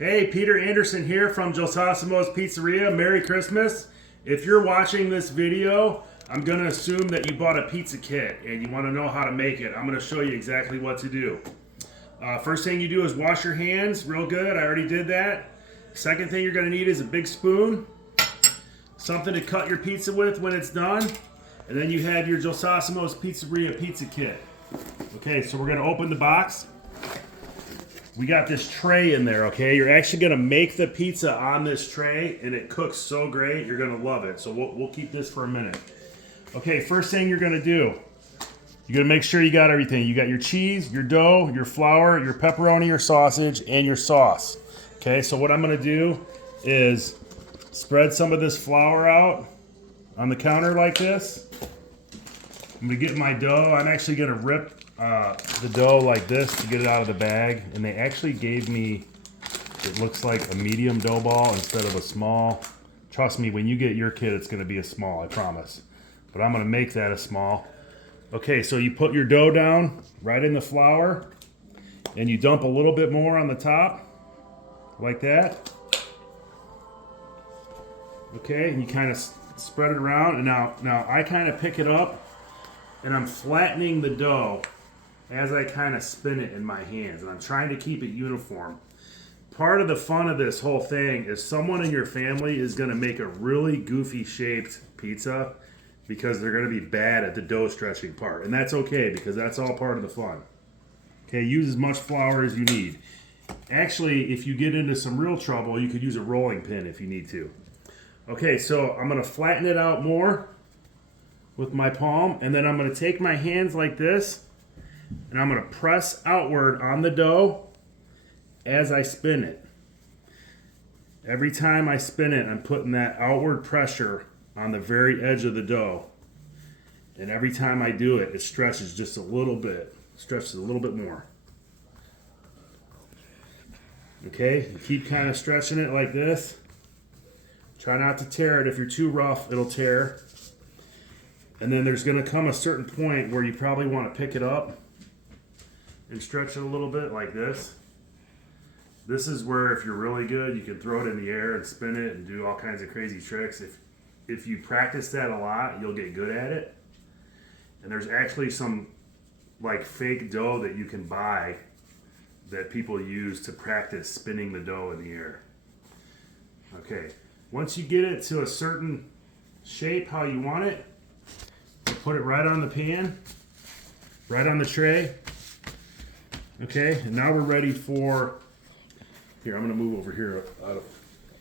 Hey, Peter Anderson here from Gelsosomo's Pizzeria. Merry Christmas. If you're watching this video, I'm going to assume that you bought a pizza kit and you want to know how to make it. I'm going to show you exactly what to do. First thing you do is wash your hands real good. I already did that. Second thing you're going to need is a big spoon, something to cut your pizza with when it's done. And then you have your Gelsosomo's Pizzeria pizza kit. Okay, so we're going to open the box. We got this tray in there, okay? You're actually gonna make the pizza on this tray and it cooks so great, you're gonna love it. So we'll keep this for a minute. Okay, first thing you're gonna do, you're gonna make sure you got everything. You got your cheese, your dough, your flour, your pepperoni, your sausage, and your sauce. Okay, so what I'm gonna do is spread some of this flour out on the counter like this. I'm gonna get my dough. I'm actually gonna rip the dough like this to get it out of the bag, and they actually gave me, it looks like a medium dough ball instead of a small. Trust me, when you get your kit, it's going to be a small, I promise. But I'm going to make that a small. Okay, so you put your dough down right in the flour, and you dump a little bit more on the top, like that. Okay, and you kind of spread it around, and now I kind of pick it up, and I'm flattening the dough as I kind of spin it in my hands, and I'm trying to keep it uniform. Part of the fun of this whole thing is someone in your family is going to make a really goofy shaped pizza because they're going to be bad at the dough stretching part, and that's okay because that's all part of the fun. Okay, use as much flour as you need. Actually, if you get into some real trouble, you could use a rolling pin if you need to. Okay, so I'm going to flatten it out more with my palm, and then I'm going to take my hands like this, and I'm going to press outward on the dough as I spin it. Every time I spin it, I'm putting that outward pressure on the very edge of the dough. And every time I do it, it stretches just a little bit. Stretches a little bit more. Okay, you keep kind of stretching it like this. Try not to tear it. If you're too rough, it'll tear. And then there's going to come a certain point where you probably want to pick it up and stretch it a little bit like this. This is where, if you're really good, you can throw it in the air and spin it and do all kinds of crazy tricks. If you practice that a lot, you'll get good at it. And there's actually some like fake dough that you can buy that people use to practice spinning the dough in the air. Okay, once you get it to a certain shape how you want it, put it right on the pan, right on the tray. Okay, and now we're ready for, here, I'm gonna move over here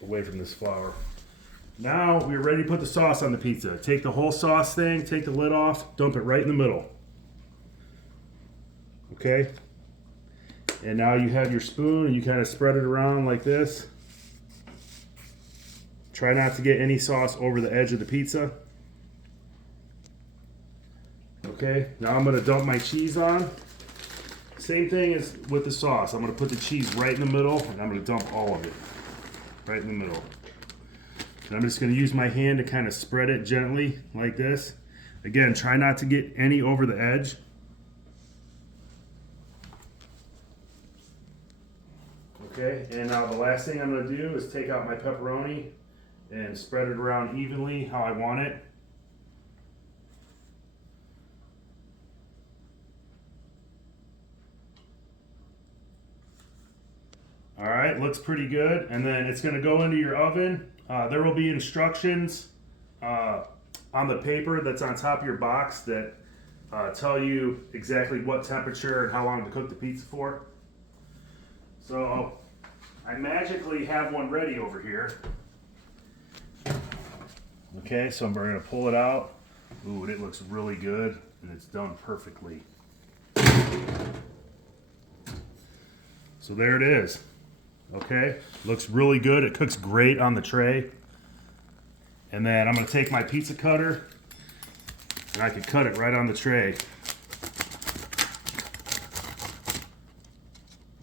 away from this flour. Now we're ready to put the sauce on the pizza. Take the whole sauce thing, take the lid off, dump it right in the middle. Okay, and now you have your spoon and you kind of spread it around like this. Try not to get any sauce over the edge of the pizza. Okay, now I'm gonna dump my cheese on. Same thing as with the sauce. I'm going to put the cheese right in the middle, and I'm going to dump all of it right in the middle. And I'm just going to use my hand to kind of spread it gently like this. Again, try not to get any over the edge. Okay, and now the last thing I'm going to do is take out my pepperoni and spread it around evenly how I want it. All right, looks pretty good. And then it's gonna go into your oven. There will be instructions on the paper that's on top of your box that tell you exactly what temperature and how long to cook the pizza for. So I magically have one ready over here. Okay, so I'm gonna pull it out. Ooh, and it looks really good and it's done perfectly. So there it is. Okay, looks really good. It cooks great on the tray. And then I'm going to take my pizza cutter and I can cut it right on the tray.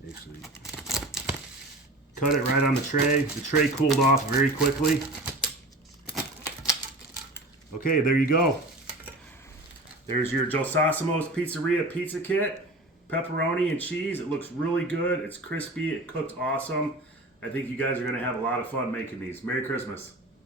Actually, cut it right on the tray. The tray cooled off very quickly. Okay, there you go. There's your Gelsosomo's Pizzeria pizza kit. Pepperoni and cheese. It looks really good. It's crispy. It cooked awesome. I think you guys are going to have a lot of fun making these. Merry Christmas.